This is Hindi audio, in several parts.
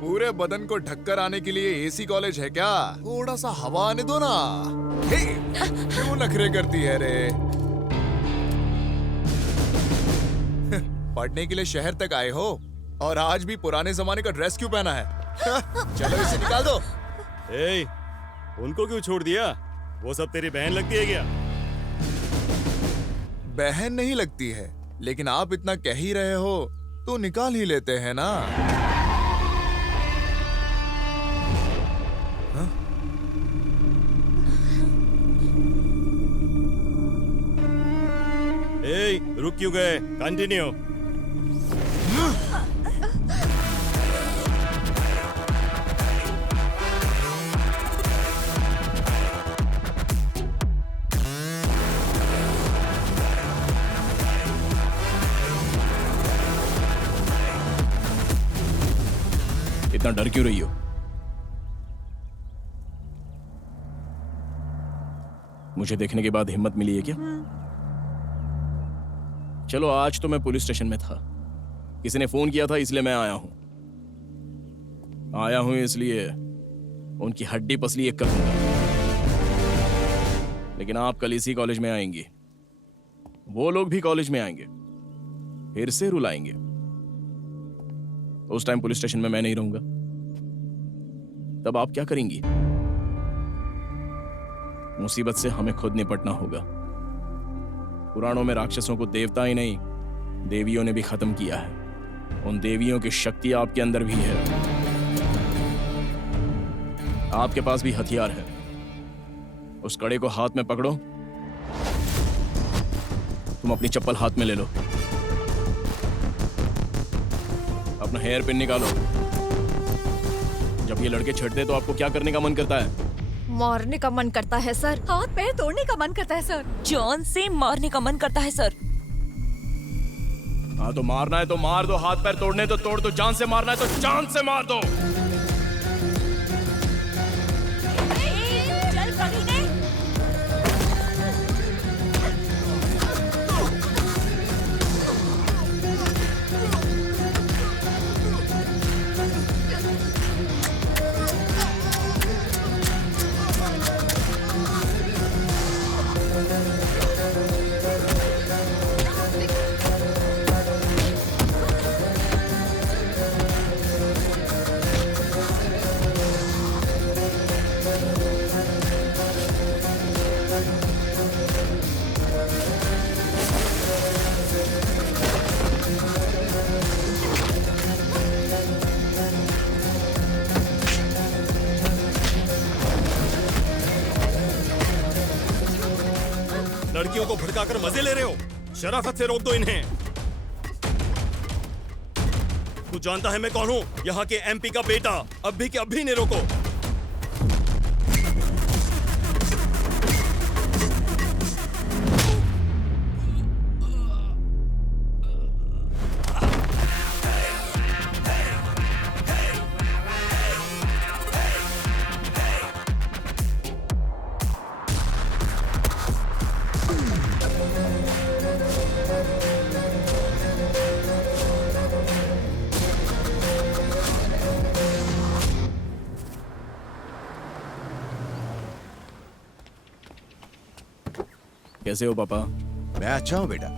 पूरे बदन को ढककर आने के लिए एसी कॉलेज है क्या? थोड़ा सा हवा आने दो ना। हे, क्यों नखरे करती है रे? पढ़ने के लिए शहर तक आए हो और आज भी पुराने जमाने का ड्रेस क्यों पहना है? चलो इसे निकाल दो। ए, उनको क्यों छोड़ दिया? वो सब तेरी बहन लगती है क्या? बहन नहीं लगती है, लेकिन आप इतना कह ही रहे हो तो निकाल ही लेते हैं ना। ए, रुक क्यों गए? कंटिन्यू। इतना डर क्यों रही हो? मुझे देखने के बाद हिम्मत मिली है क्या? चलो, आज तो मैं पुलिस स्टेशन में था। किसी ने फोन किया था इसलिए मैं आया हूं इसलिए उनकी हड्डी पसली एक करूंगा। लेकिन आप कल इसी कॉलेज में आएंगी, वो लोग भी कॉलेज में आएंगे, फिर से रुलाएंगे। उस टाइम पुलिस स्टेशन में मैं नहीं रहूंगा। तब आप क्या करेंगी? मुसीबत से हमें खुद निपटना होगा। पुराणों में राक्षसों को देवता ही नहीं, देवियों ने भी खत्म किया है। उन देवियों की शक्ति आपके अंदर भी है। आपके पास भी हथियार है। उस कड़े को हाथ में पकड़ो। तुम अपनी चप्पल हाथ में ले लो। अपना हेयर पिन निकालो। जब ये लड़के छेड़ते तो आपको क्या करने का मन करता है? मारने का मन करता है सर। हाथ पैर तोड़ने का मन करता है सर। जान से मारने का मन करता है सर। हाँ, तो मारना है तो मार दो। हाथ पैर तोड़ने तो तोड़ दो। जान से मारना है तो जान से मार दो। चल कमीने। लड़कियों को भड़काकर मजे ले रहे हो? शराफत से रोक दो इन्हें। तू जानता है मैं कौन हूं? यहाँ के एमपी का बेटा। अब भी के अब भी नहीं रोको। कैसे हो पापा? मैं अच्छा हूँ बेटा,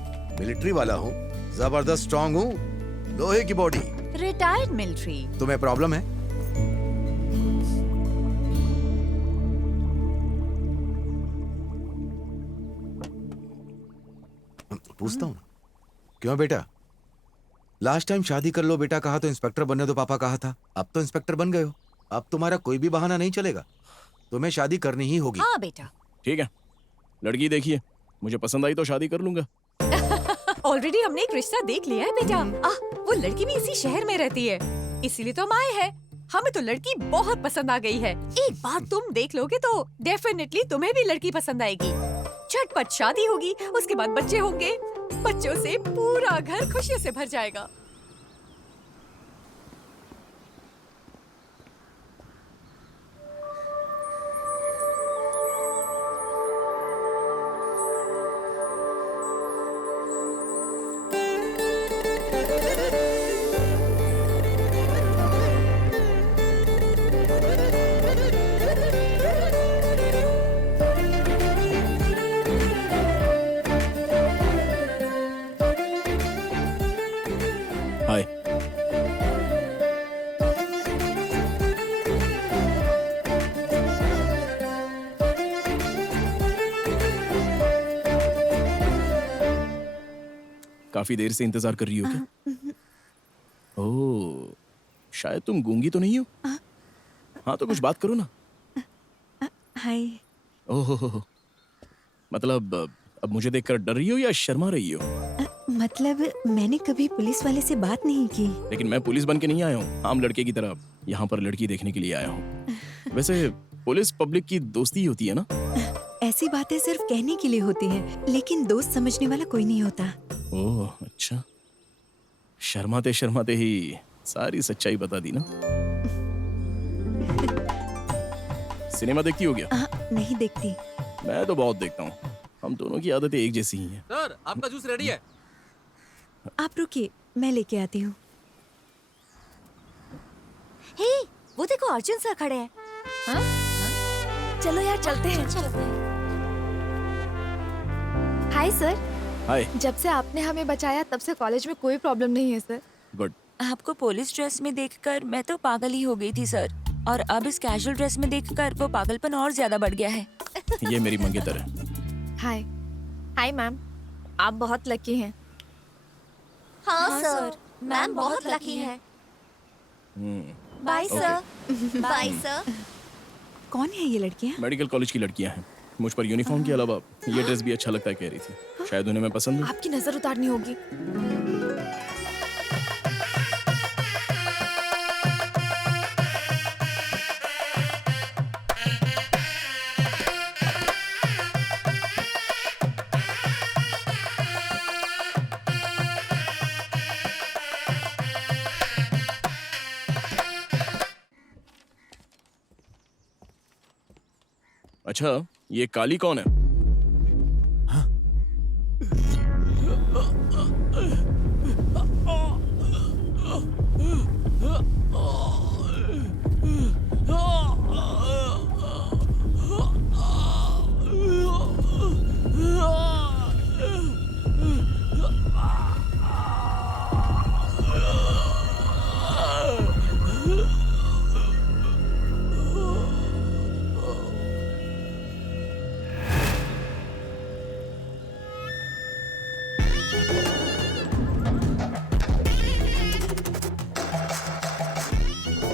मिलिट्री वाला हूँ, जबरदस्त स्ट्रांग हूँ, लोहे की बॉडी। Retired military. तुम्हें प्रॉब्लम है? पूछता हूँ। क्यों बेटा? लास्ट टाइम शादी कर लो बेटा कहा तो इंस्पेक्टर बनने दो पापा कहा था। अब तो इंस्पेक्टर बन गए हो। अब तुम्हारा कोई भी बहाना नहीं चलेगा। तुम्हें शादी करनी ही होगी। हाँ बेटा। ठीक है, लड़की देखिए, मुझे पसंद आई तो शादी कर लूंगा। ऑलरेडी हमने एक रिश्ता देख लिया है बेटा। वो लड़की भी इसी शहर में रहती है, इसीलिए तो हम आए हैं। हमें तो लड़की बहुत पसंद आ गई है। एक बार तुम देख लोगे तो डेफिनेटली तुम्हें भी लड़की पसंद आएगी। झटपट शादी होगी, उसके बाद बच्चे होंगे। बच्चों से पूरा घर खुशियों से भर जाएगा। काफी देर से इंतजार कर रही हो क्या? ओह, शायद तुम गूंगी तो नहीं हो? हाँ तो कुछ बात करो ना। हाय। ओह, मतलब अब मुझे देखकर डर रही हो या शर्मा रही हो? मतलब मैंने कभी पुलिस वाले से बात नहीं की। लेकिन मैं पुलिस बन के नहीं आया हूँ, आम लड़के की तरह यहाँ पर लड़की देखने के लिए आया हूँ। वैसे पुलिस पब्लिक की दोस्ती होती है ना? ऐसी बातें सिर्फ कहने के लिए होती हैं, लेकिन दोस्त समझने वाला कोई नहीं होता। ओह अच्छा, शर्माते शर्माते ही सारी सच्चाई बता दी ना। सिनेमा देखती हो क्या? नहीं देखती। मैं तो बहुत देखता हूँ, हम दोनों की आदतें एक जैसी ही हैं। सर आपका जूस रेडी है। आप रुकिए, मैं लेके आती हूँ। हे, वो देखो अर्जुन सर खड़े हैं। चलो यार चलते हैं। हाय सर, हाय। जब से आपने हमें बचाया तब से कॉलेज में कोई प्रॉब्लम नहीं है सर। गुड। आपको पुलिस ड्रेस में देखकर मैं तो पागल ही हो गई थी सर, और अब इस कैजुअल ड्रेस में देखकर वो पागलपन और ज्यादा बढ़ गया है। ये मेरी मंगेतर है। हाय। हाय मैम, आप बहुत लकी हैं। हाँ सर, मैम बहुत लकी है। Bye sir. Bye sir. कौन है ये लड़कियाँ? मेडिकल कॉलेज की लड़कियां हैं। मुझ पर यूनिफॉर्म के अलावा ये ड्रेस भी अच्छा लगता है कह रही थी, शायद उन्हें मैं पसंद हूँ। आपकी नजर उतारनी होगी। अच्छा, ये काली कौन है?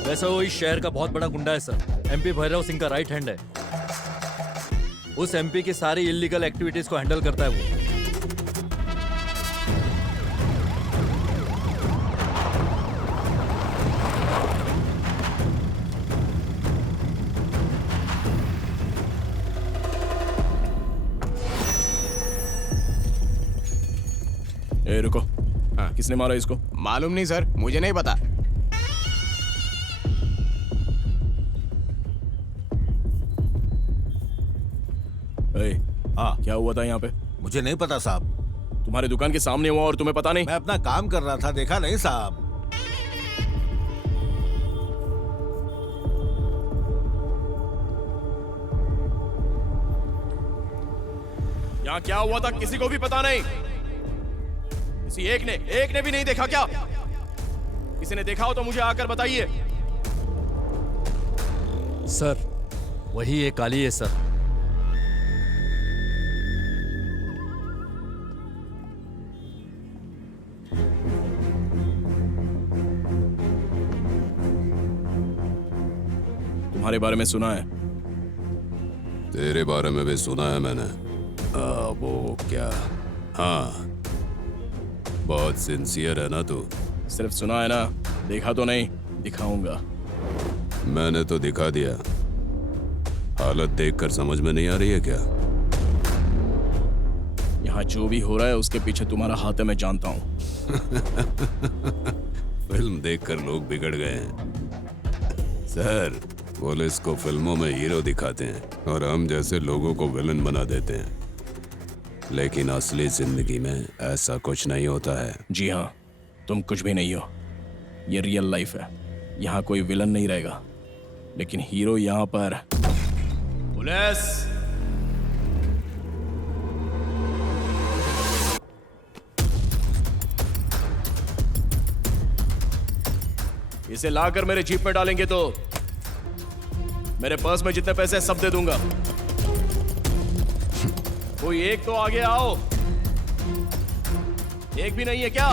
वैसे वो इस शहर का बहुत बड़ा गुंडा है सर। एमपी भैरव सिंह का राइट हैंड है। उस एमपी की सारी इलीगल एक्टिविटीज को हैंडल करता है वो। ए रुको, हाँ किसने मारा इसको? मालूम नहीं सर, मुझे नहीं पता। ए, हाँ क्या हुआ था यहाँ पे? मुझे नहीं पता साहब। तुम्हारे दुकान के सामने हुआ और तुम्हें पता नहीं? मैं अपना काम कर रहा था, देखा नहीं साहब। यहाँ क्या हुआ था किसी को भी पता नहीं? किसी एक ने भी नहीं देखा क्या? किसी ने देखा हो तो मुझे आकर बताइए। सर वही एक काली है सर। तुम्हारे बारे में सुना है? तेरे बारे में भी सुना है मैंने। वो क्या? हाँ, बहुत सिंसियर है ना तू। सिर्फ सुना है ना, देखा तो नहीं? दिखाऊंगा। मैंने तो दिखा दिया। हालत देखकर समझ में नहीं आ रही है क्या? यहाँ जो भी हो रहा है उसके पीछे तुम्हारा हाथ है, मैं जानता हूँ। फिल्म देखकर लोग बिगड़ गए हैं सर। पुलिस को फिल्मों में हीरो दिखाते हैं और हम जैसे लोगों को विलन बना देते हैं, लेकिन असली जिंदगी में ऐसा कुछ नहीं होता है। जी हाँ, तुम कुछ भी नहीं हो। ये रियल लाइफ है। यहाँ कोई विलन नहीं रहेगा, लेकिन हीरो यहाँ पर। पुलिस! इसे लाकर मेरे जीप में डालेंगे तो मेरे पर्स में जितने पैसे हैं सब दे दूंगा। कोई एक तो आगे आओ। एक भी नहीं है क्या?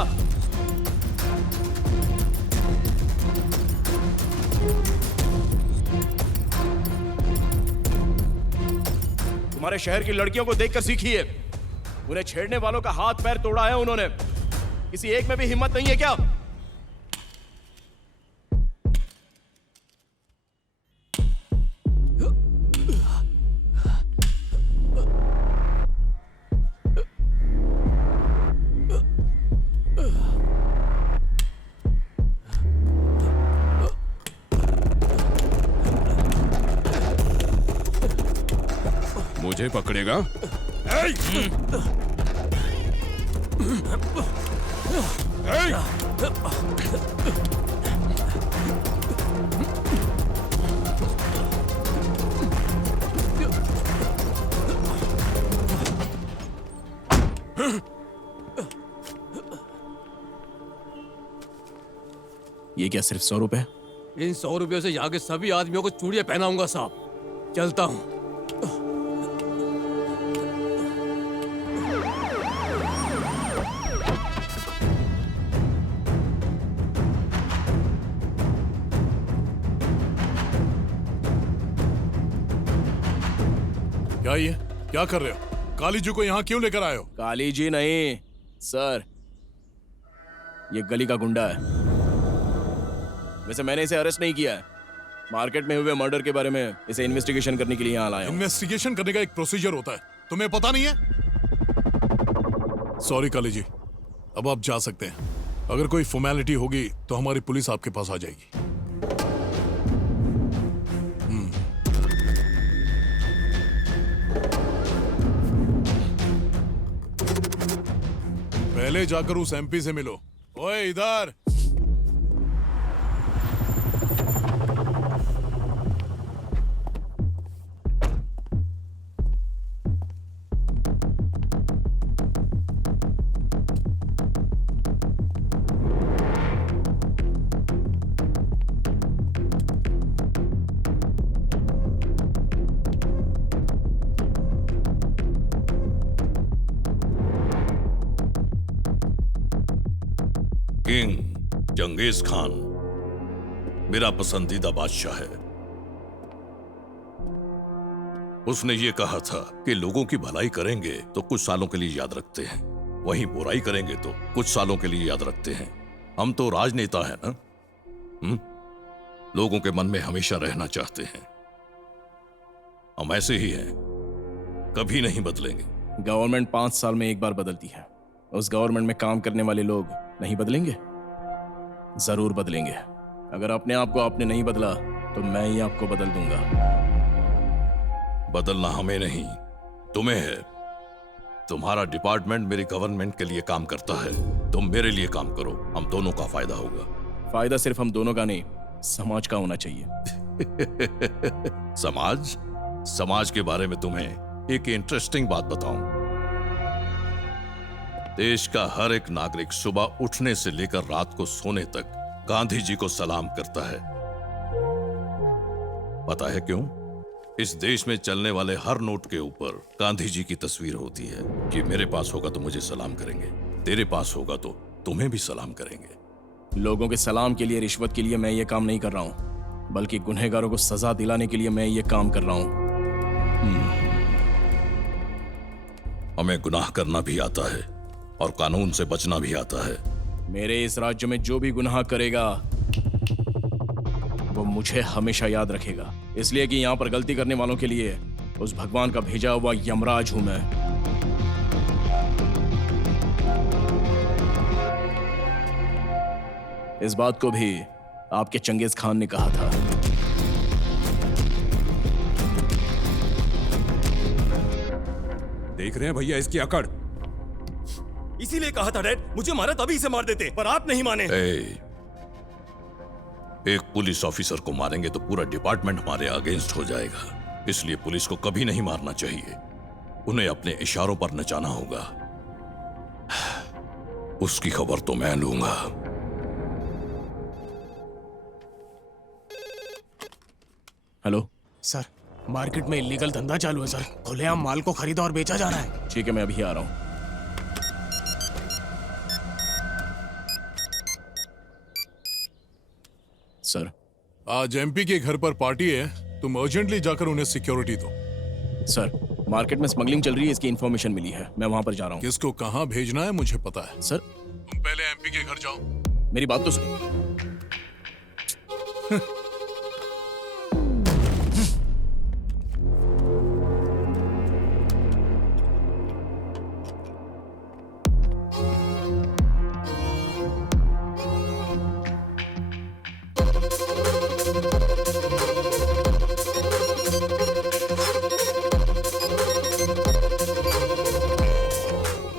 तुम्हारे शहर की लड़कियों को देखकर सीखिए। उन्हें छेड़ने वालों का हाथ पैर तोड़ा है उन्होंने। किसी एक में भी हिम्मत नहीं है क्या? मुझे पकड़ेगा? ये क्या सिर्फ 100 रुपए? इन 100 रुपयों से यहाँ के सभी आदमियों को चूड़ियां पहनाऊंगा साहब। चलता हूँ। क्या ये क्या कर रहे हो? काली जी को यहाँ क्यों लेकर आए हो? काली जी नहीं सर, ये गली का गुंडा है। वैसे मैंने इसे अरेस्ट नहीं किया है। मार्केट में हुए मर्डर के बारे में इसे इन्वेस्टिगेशन करने के लिए यहाँ लाया हूं। इन्वेस्टिगेशन करने का एक प्रोसीजर होता है, तुम्हें पता नहीं है? सॉरी काली जी, अब आप जा सकते हैं। अगर कोई फॉर्मेलिटी होगी तो हमारी पुलिस आपके पास आ जाएगी। पहले जाकर उस एमपी से मिलो। ओए इधर। किंग चंगेज खान मेरा पसंदीदा बादशाह है। उसने ये कहा था कि लोगों की भलाई करेंगे तो कुछ सालों के लिए याद रखते हैं, वहीं बुराई करेंगे तो कुछ सालों के लिए याद रखते हैं। हम तो राजनेता हैं ना, लोगों के मन में हमेशा रहना चाहते हैं। हम ऐसे ही हैं, कभी नहीं बदलेंगे। गवर्नमेंट 5 साल में एक बार बदलती है। उस गवर्नमेंट में काम करने वाले लोग नहीं बदलेंगे? जरूर बदलेंगे। अगर अपने आप को आपने नहीं बदला तो मैं ही आपको बदल दूंगा। बदलना हमें नहीं, तुम्हें है। तुम्हारा डिपार्टमेंट मेरी गवर्नमेंट के लिए काम करता है, तुम मेरे लिए काम करो, हम दोनों का फायदा होगा। फायदा सिर्फ हम दोनों का नहीं, समाज का होना चाहिए। समाज? समाज के बारे में तुम्हें एक इंटरेस्टिंग बात बताऊं। देश का हर एक नागरिक सुबह उठने से लेकर रात को सोने तक गांधी जी को सलाम करता है। पता है क्यों? इस देश में चलने वाले हर नोट के ऊपर गांधी जी की तस्वीर होती है कि मेरे पास होगा तो मुझे सलाम करेंगे, तेरे पास होगा तो तुम्हें भी सलाम करेंगे। लोगों के सलाम के लिए, रिश्वत के लिए मैं ये काम नहीं कर रहा हूं, बल्कि गुनहगारों को सजा दिलाने के लिए मैं ये काम कर रहा हूं। हमें गुनाह करना भी आता है और कानून से बचना भी आता है। मेरे इस राज्य में जो भी गुनाह करेगा वो मुझे हमेशा याद रखेगा, इसलिए कि यहाँ पर गलती करने वालों के लिए उस भगवान का भेजा हुआ यमराज हूं मैं। इस बात को भी आपके चंगेज खान ने कहा था। देख रहे हैं भैया इसकी अकड़। इसीलिए कहा था डैड, मुझे मारा तभी इसे मार देते, पर आप नहीं माने। एक पुलिस ऑफिसर को मारेंगे तो पूरा डिपार्टमेंट हमारे अगेंस्ट हो जाएगा, इसलिए पुलिस को कभी नहीं मारना चाहिए, उन्हें अपने इशारों पर नचाना होगा। उसकी खबर तो मैं लूंगा। हेलो सर, मार्केट में इलीगल धंधा चालू है सर। खुलेआम माल को खरीदा और बेचा जा रहा है। ठीक है, मैं अभी आ रहा हूं। आज एमपी के घर पर पार्टी है, तुम अर्जेंटली जाकर उन्हें सिक्योरिटी दो। सर मार्केट में स्मगलिंग चल रही है, इसकी इन्फॉर्मेशन मिली है, मैं वहां पर जा रहा हूँ। किसको कहाँ भेजना है मुझे पता है। सर तुम पहले एमपी के घर जाओ। मेरी बात तो सुनिए।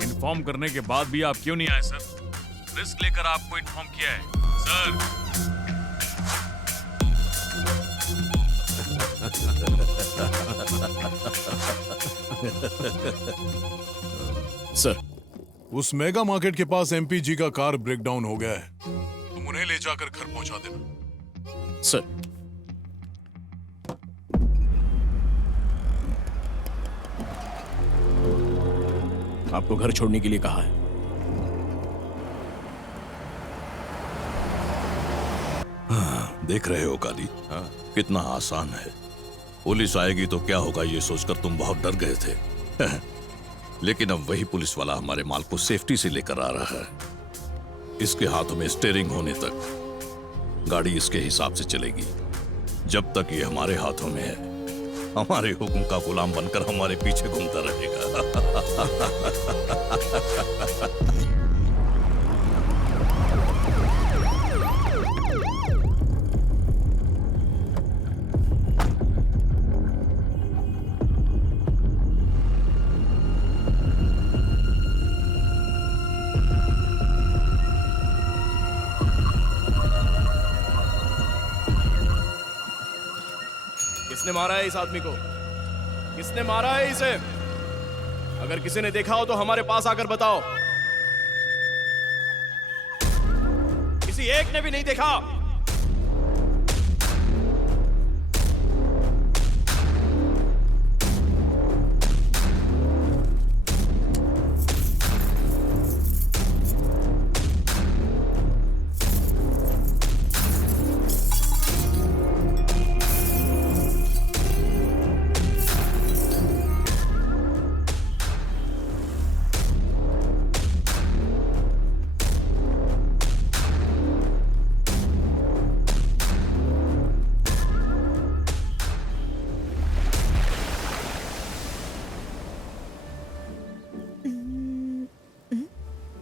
इन्फॉर्म करने के बाद भी आप क्यों नहीं आए सर? रिस्क लेकर आपको इन्फॉर्म किया है सर। सर उस मेगा मार्केट के पास एमपी जी का कार ब्रेकडाउन हो गया है, तुम उन्हें ले जाकर घर पहुंचा देना। सर आपको घर छोड़ने के लिए कहा है। देख रहे हो काली, कितना आसान है। पुलिस आएगी तो क्या होगा ये सोचकर तुम बहुत डर गए थे लेकिन अब वही पुलिस वाला हमारे माल को सेफ्टी से लेकर आ रहा है। इसके हाथों में स्टीयरिंग होने तक गाड़ी इसके हिसाब से चलेगी। जब तक ये हमारे हाथों में है, हमारे हुक्म का गुलाम बनकर हमारे पीछे घूमता रहेगा। किसने मारा है इस आदमी को? किसने मारा है इसे? अगर किसी ने देखा हो तो हमारे पास आकर बताओ। किसी एक ने भी नहीं देखा?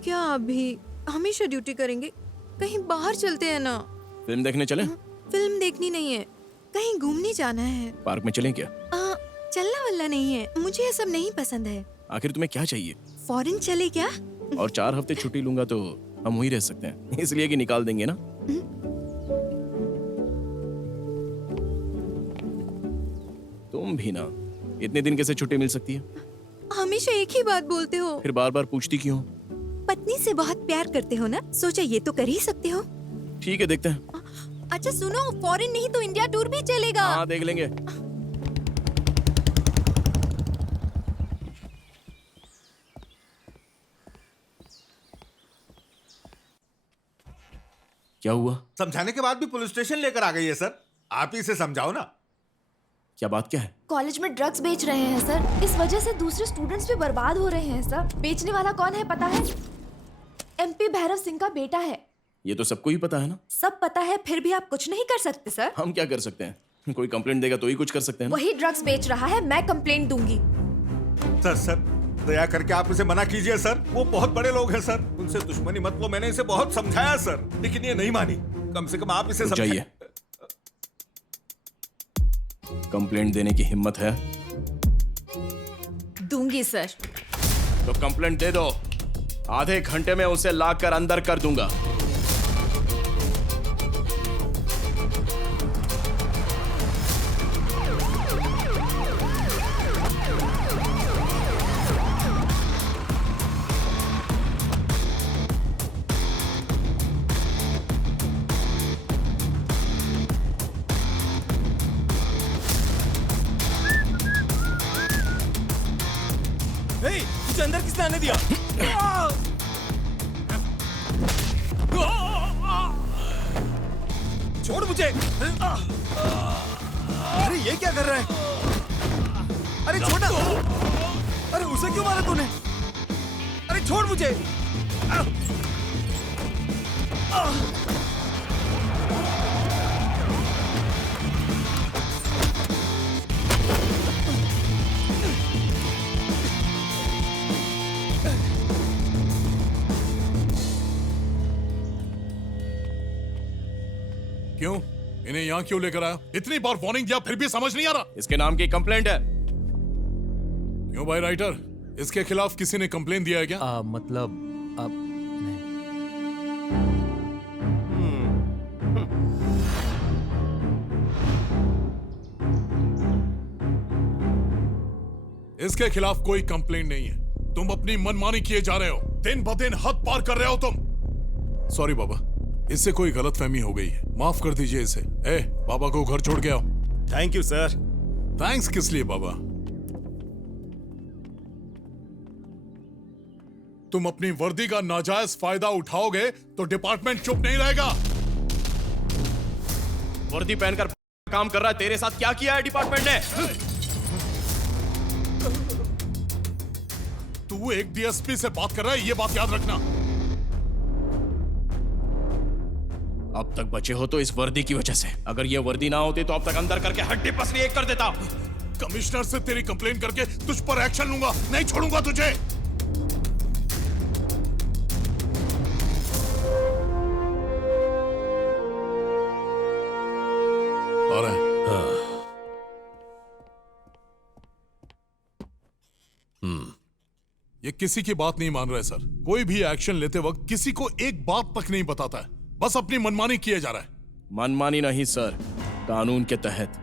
क्या अभी हमेशा ड्यूटी करेंगे? कहीं बाहर चलते हैं ना। फिल्म देखने चले? फिल्म देखनी नहीं है, कहीं घूमने जाना है। पार्क में चलें क्या? चलना वाला नहीं है, मुझे ये सब नहीं पसंद है। आखिर तुम्हें क्या चाहिए? फॉरेन चले क्या? और 4 हफ्ते छुट्टी लूंगा तो हम वहीं रह सकते हैं, इसलिए कि निकाल देंगे ना। तुम भी ना, इतने दिन कैसे छुट्टी मिल सकती है? हमेशा एक ही बात बोलते हो। फिर बार बार पूछती क्यों? पत्नी से बहुत प्यार करते हो ना, सोचा ये तो कर ही सकते हो। ठीक है, देखते हैं। अच्छा सुनो, फॉरेन नहीं तो इंडिया टूर भी चलेगा। हाँ, देख लेंगे। क्या हुआ? समझाने के बाद भी पुलिस स्टेशन लेकर आ गई है सर। आप ही से समझाओ ना। क्या बात क्या है? कॉलेज में ड्रग्स बेच रहे हैं सर, इस वजह से दूसरे स्टूडेंट्स भी बर्बाद हो रहे हैं सर। बेचने वाला कौन है पता है? एमपी भैरव सिंह का बेटा है। ये तो सबको ही पता है ना। सब पता है, फिर भी आप कुछ नहीं कर सकते सर। हम क्या कर सकते हैं? कोई कंप्लेंट देगा तो ही कुछ कर सकते हैं ना? वही ड्रग्स बेच रहा है, मैं कंप्लेंट दूंगी। सर दया करके आप इसे मना कीजिए सर। वो बहुत बड़े लोग हैं सर, उनसे दुश्मनी मत लो। मैंने इसे बहुत समझाया सर, लेकिन ये नहीं मानी। कम से कम आप इसे समझाइए। कंप्लेंट देने की हिम्मत है? दूंगी सर। तो कंप्लेंट दे दो, आधे घंटे में उसे लाकर अंदर कर दूंगा। तुझे अंदर किसने आने दिया? छोड़ मुझे। अरे ये क्या कर रहा है? अरे छोड़ ना। अरे उसे क्यों मारा तूने? अरे छोड़ मुझे। क्यों? इन्हें यहाँ क्यों लेकर आया? इतनी बार वार्निंग दिया फिर भी समझ नहीं आ रहा। इसके नाम की कंप्लेंट है। क्यों भाई राइटर, इसके खिलाफ किसी ने कंप्लेन दिया है क्या? मतलब इसके खिलाफ कोई कंप्लेन नहीं है। तुम अपनी मनमानी किए जा रहे हो, दिन ब दिन हद पार कर रहे हो तुम। सॉरी बाबा, इससे कोई गलतफहमी हो गई है, माफ कर दीजिए इसे। ए, बाबा को घर छोड़ के आओ। Thank you sir. थैंक्स किस लिए बाबा? तुम अपनी वर्दी का नाजायज फायदा उठाओगे तो डिपार्टमेंट चुप नहीं रहेगा। वर्दी पहनकर काम कर रहा है, तेरे साथ क्या किया है डिपार्टमेंट ने? तू एक डीएसपी से बात कर रहा है, ये बात याद रखना। अब तक बचे हो तो इस वर्दी की वजह से। अगर ये वर्दी ना होती तो अब तक अंदर करके हड्डी पसली एक कर देता। कमिश्नर से तेरी कंप्लेन करके तुझ पर एक्शन लूंगा, नहीं छोड़ूंगा तुझे। आ रहा है। ये किसी की बात नहीं मान रहा है सर। कोई भी एक्शन लेते वक्त किसी को एक बात तक नहीं बताता है, बस अपनी मनमानी किया जा रहा है। मनमानी नहीं सर, कानून के तहत।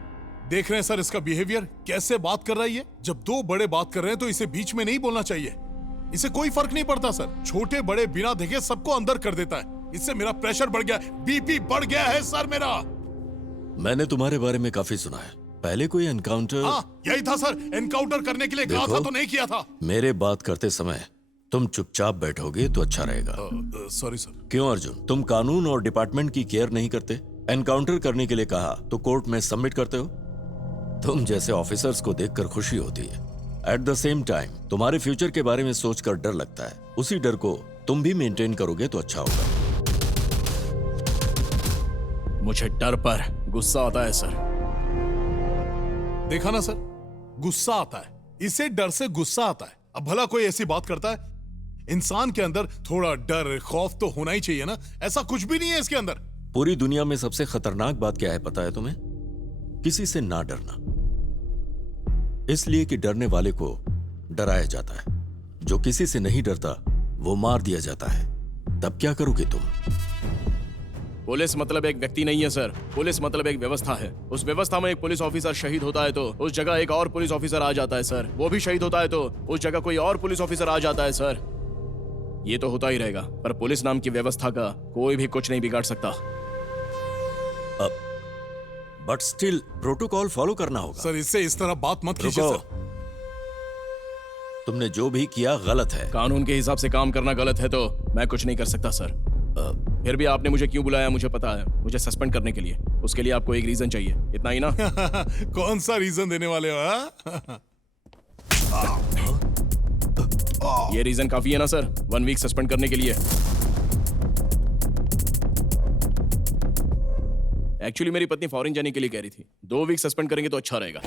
देख रहे हैं सर इसका बिहेवियर, कैसे बात कर रहा है ये। जब दो बड़े बात कर रहे हैं तो इसे बीच में नहीं बोलना चाहिए। इसे कोई फर्क नहीं पड़ता सर, छोटे बड़े बिना देखे सबको अंदर कर देता है। इससे मेरा प्रेशर बढ़ गया, बीपी बढ़ गया है सर मेरा। मैंने तुम्हारे बारे में काफी सुना है। पहले कोई एनकाउंटर? हाँ, यही था सर, एनकाउंटर करने के लिए कहा था तो नहीं किया था। मेरे बात करते समय तुम चुपचाप बैठोगे तो अच्छा रहेगा। Sorry sir. क्यों अर्जुन, तुम कानून और डिपार्टमेंट की केयर नहीं करते? एनकाउंटर करने के लिए कहा तो कोर्ट में सबमिट करते हो। तुम जैसे ऑफिसर्स को देखकर खुशी होती है, एट द सेम टाइम तुम्हारे फ्यूचर के बारे में सोचकर डर लगता है। उसी डर को तुम भी मेंटेन करोगे तो अच्छा होगा। मुझे डर पर गुस्सा आता है सर। देखा ना सर, गुस्सा आता है, इसे डर से गुस्सा आता है। अब भला कोई ऐसी बात करता है? इंसान के अंदर थोड़ा डर खौफ तो होना ही चाहिए ना। ऐसा कुछ भी नहीं है इसके अंदर। पूरी दुनिया में सबसे खतरनाक बात क्या है पता है तुम्हें? किसी से ना डरना। इसलिए कि डरने वाले को डराया जाता है, जो किसी से नहीं डरता वो मार दिया जाता है। तब क्या करोगे तुम? पुलिस मतलब एक व्यक्ति नहीं है सर, पुलिस मतलब एक व्यवस्था है। उस व्यवस्था में एक पुलिस ऑफिसर शहीद होता है तो उस जगह एक और पुलिस ऑफिसर आ जाता है सर। वो भी शहीद होता है तो उस जगह कोई और पुलिस ऑफिसर आ जाता है सर। ये तो होता ही रहेगा, पर पुलिस नाम की व्यवस्था का कोई भी कुछ नहीं बिगाड़ सकता। बट स्टिल प्रोटोकॉल फॉलो करना होगा। सर इससे इस तरह बात मत कीजिए सर। तुमने जो भी किया गलत है। कानून के हिसाब से काम करना गलत है तो मैं कुछ नहीं कर सकता सर। फिर भी आपने मुझे क्यों बुलाया मुझे पता है, मुझे सस्पेंड करने के लिए। उसके लिए आपको एक रीजन चाहिए, इतना ही ना? कौन सा रीजन देने वाले हो? ये रीजन काफी है ना सर, 1 वीक सस्पेंड करने के लिए। एक्चुअली मेरी पत्नी फॉरेन जाने के लिए कह रही थी। 2 वीक सस्पेंड करेंगे तो अच्छा रहेगा।